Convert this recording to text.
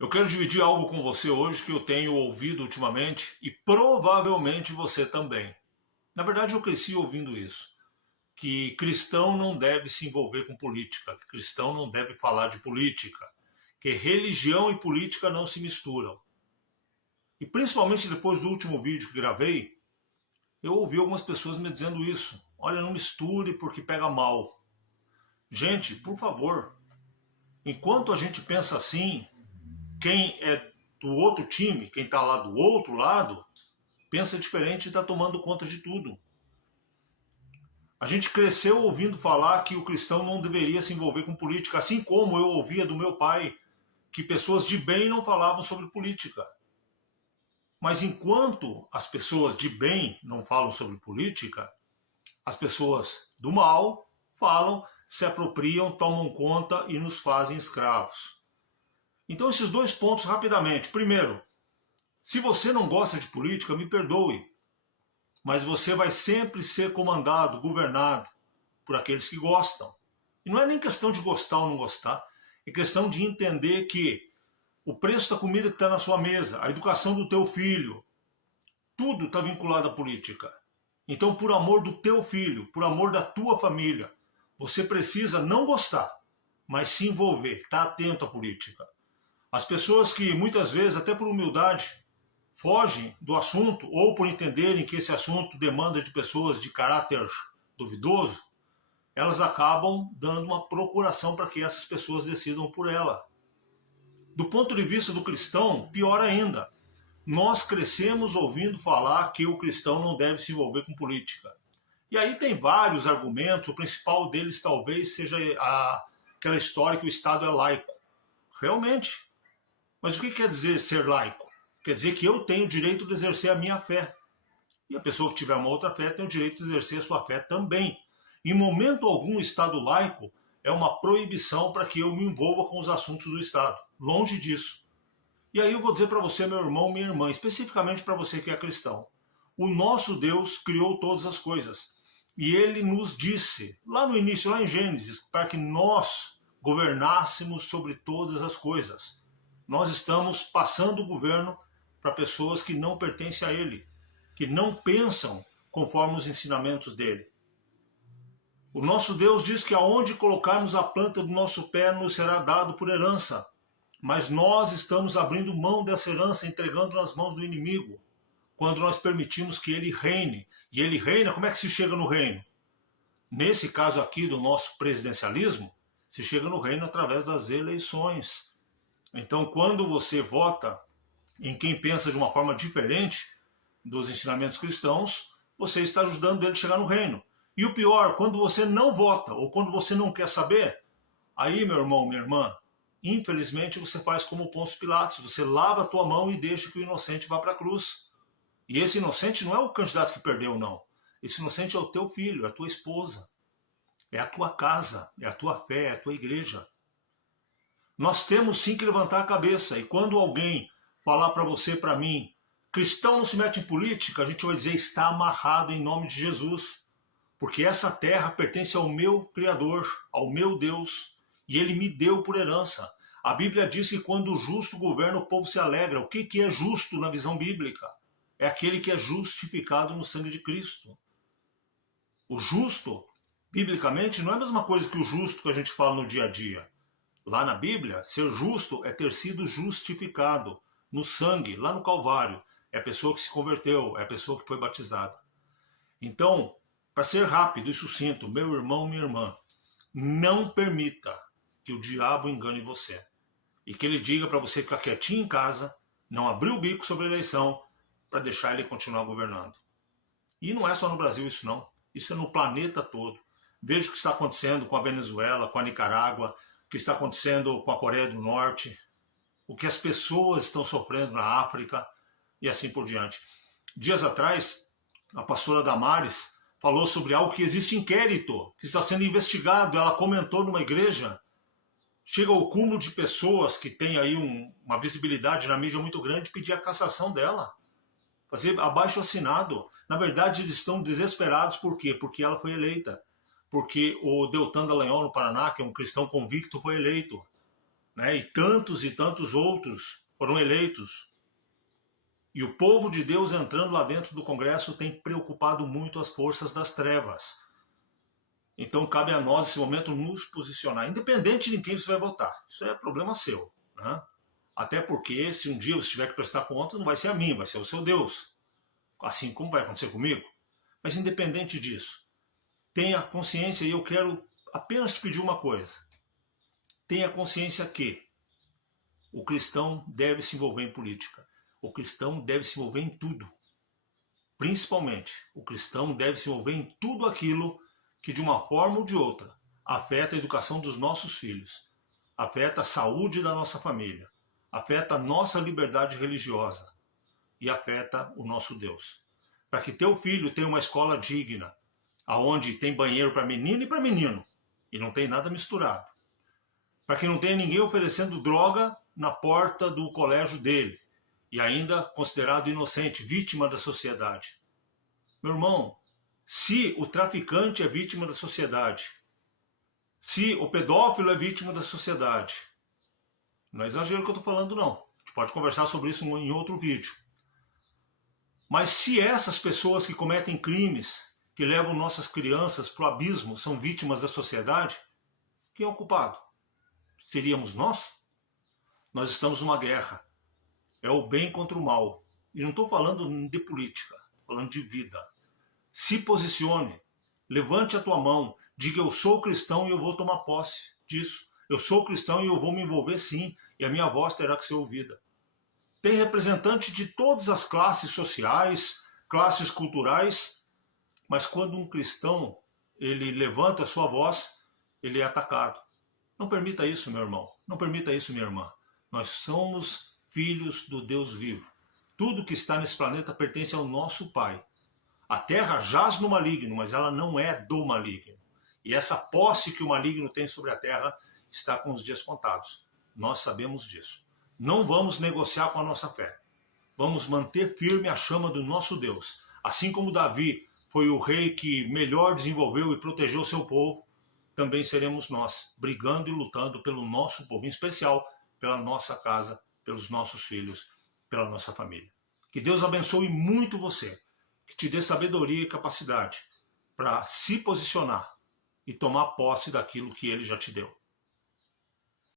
Eu quero dividir algo com você hoje que eu tenho ouvido ultimamente e provavelmente você também. Na verdade, eu cresci ouvindo isso, que cristão não deve se envolver com política, que cristão não deve falar de política, que religião e política não se misturam. E principalmente depois do último vídeo que gravei, eu ouvi algumas pessoas me dizendo isso. Olha, não misture porque pega mal. Gente, por favor, enquanto a gente pensa assim, quem é do outro time, quem está lá do outro lado, pensa diferente e está tomando conta de tudo. A gente cresceu ouvindo falar que o cristão não deveria se envolver com política, assim como eu ouvia do meu pai que pessoas de bem não falavam sobre política. Mas enquanto as pessoas de bem não falam sobre política, as pessoas do mal falam, se apropriam, tomam conta e nos fazem escravos. Então esses dois pontos rapidamente. Primeiro, se você não gosta de política, me perdoe, mas você vai sempre ser comandado, governado por aqueles que gostam. E não é nem questão de gostar ou não gostar, é questão de entender que o preço da comida que está na sua mesa, a educação do teu filho, tudo está vinculado à política. Então, por amor do teu filho, por amor da tua família, você precisa não gostar, mas se envolver, estar atento à política. As pessoas que muitas vezes, até por humildade, fogem do assunto ou por entenderem que esse assunto demanda de pessoas de caráter duvidoso, elas acabam dando uma procuração para que essas pessoas decidam por ela. Do ponto de vista do cristão, pior ainda. Nós crescemos ouvindo falar que o cristão não deve se envolver com política. E aí tem vários argumentos, o principal deles talvez seja aquela história que o Estado é laico. Realmente. Mas o que quer dizer ser laico? Quer dizer que eu tenho o direito de exercer a minha fé. E a pessoa que tiver uma outra fé tem o direito de exercer a sua fé também. Em momento algum, o Estado laico é uma proibição para que eu me envolva com os assuntos do Estado. Longe disso. E aí eu vou dizer para você, meu irmão, minha irmã, especificamente para você que é cristão. O nosso Deus criou todas as coisas. E ele nos disse, lá no início, lá em Gênesis, para que nós governássemos sobre todas as coisas. Nós estamos passando o governo para pessoas que não pertencem a ele, que não pensam conforme os ensinamentos dele. O nosso Deus diz que aonde colocarmos a planta do nosso pé nos será dado por herança. Mas nós estamos abrindo mão dessa herança, entregando nas mãos do inimigo, quando nós permitimos que ele reine. E ele reina, como é que se chega no reino? Nesse caso aqui do nosso presidencialismo, se chega no reino através das eleições. Então, quando você vota em quem pensa de uma forma diferente dos ensinamentos cristãos, você está ajudando ele a chegar no reino. E o pior, quando você não vota, ou quando você não quer saber, aí, meu irmão, minha irmã, infelizmente você faz como Pôncio Pilatos, você lava a tua mão e deixa que o inocente vá para a cruz. E esse inocente não é o candidato que perdeu, não. Esse inocente é o teu filho, é a tua esposa, é a tua casa, é a tua fé, é a tua igreja. Nós temos sim que levantar a cabeça, e quando alguém falar para você, para mim, cristão não se mete em política, a gente vai dizer, está amarrado em nome de Jesus, porque essa terra pertence ao meu Criador, ao meu Deus, e ele me deu por herança. A Bíblia diz que quando o justo governa, o povo se alegra. O que é justo na visão bíblica? É aquele que é justificado no sangue de Cristo. O justo, biblicamente, não é a mesma coisa que o justo que a gente fala no dia a dia. Lá na Bíblia, ser justo é ter sido justificado no sangue, lá no Calvário. É a pessoa que se converteu, é a pessoa que foi batizada. Então, para ser rápido e sucinto, meu irmão, minha irmã, não permita que o diabo engane você. E que ele diga para você ficar quietinho em casa, não abrir o bico sobre a eleição, para deixar ele continuar governando. E não é só no Brasil isso não. Isso é no planeta todo. Veja o que está acontecendo com a Venezuela, com a Nicarágua, o que está acontecendo com a Coreia do Norte, o que as pessoas estão sofrendo na África e assim por diante. Dias atrás, a pastora Damares falou sobre algo que existe inquérito, que está sendo investigado. Ela comentou numa igreja. Chega ao cúmulo de pessoas que têm aí uma visibilidade na mídia muito grande pedir a cassação dela. Fazer abaixo-assinado. Na verdade, eles estão desesperados. Por quê? Porque ela foi eleita. Porque o Deltan Dallagnol, no Paraná, que é um cristão convicto, foi eleito. né? E tantos outros foram eleitos. E o povo de Deus entrando lá dentro do Congresso tem preocupado muito as forças das trevas. Então cabe a nós, nesse momento, nos posicionar, independente de quem você vai votar. Isso é problema seu, né? Até porque, se um dia você tiver que prestar conta, não vai ser a mim, vai ser o seu Deus. Assim como vai acontecer comigo. Mas independente disso, tenha consciência, e eu quero apenas te pedir uma coisa. Tenha consciência que o cristão deve se envolver em política. O cristão deve se envolver em tudo. Principalmente, o cristão deve se envolver em tudo aquilo que, de uma forma ou de outra, afeta a educação dos nossos filhos, afeta a saúde da nossa família, afeta a nossa liberdade religiosa e afeta o nosso Deus. Para que teu filho tenha uma escola digna, aonde tem banheiro para menino e para menino, e não tem nada misturado. Para que não tenha ninguém oferecendo droga na porta do colégio dele, e ainda considerado inocente, vítima da sociedade. Meu irmão, se o traficante é vítima da sociedade, se o pedófilo é vítima da sociedade, não é exagero que eu estou falando, não. A gente pode conversar sobre isso em outro vídeo. Mas se essas pessoas que cometem crimes, que levam nossas crianças para o abismo, são vítimas da sociedade, quem é o culpado? Seríamos nós? Nós estamos numa guerra. É o bem contra o mal. E não estou falando de política, estou falando de vida. Se posicione, levante a tua mão, diga: eu sou cristão e eu vou tomar posse disso. Eu sou cristão e eu vou me envolver sim, e a minha voz terá que ser ouvida. Tem representante de todas as classes sociais, classes culturais, mas quando um cristão ele levanta a sua voz, ele é atacado. Não permita isso, meu irmão. Não permita isso, minha irmã. Nós somos filhos do Deus vivo. Tudo que está nesse planeta pertence ao nosso Pai. A terra jaz no maligno, mas ela não é do maligno. E essa posse que o maligno tem sobre a terra está com os dias contados. Nós sabemos disso. Não vamos negociar com a nossa fé. Vamos manter firme a chama do nosso Deus. Assim como Davi foi o rei que melhor desenvolveu e protegeu o seu povo, também seremos nós, brigando e lutando pelo nosso povo, em especial pela nossa casa, pelos nossos filhos, pela nossa família. Que Deus abençoe muito você, que te dê sabedoria e capacidade para se posicionar e tomar posse daquilo que Ele já te deu.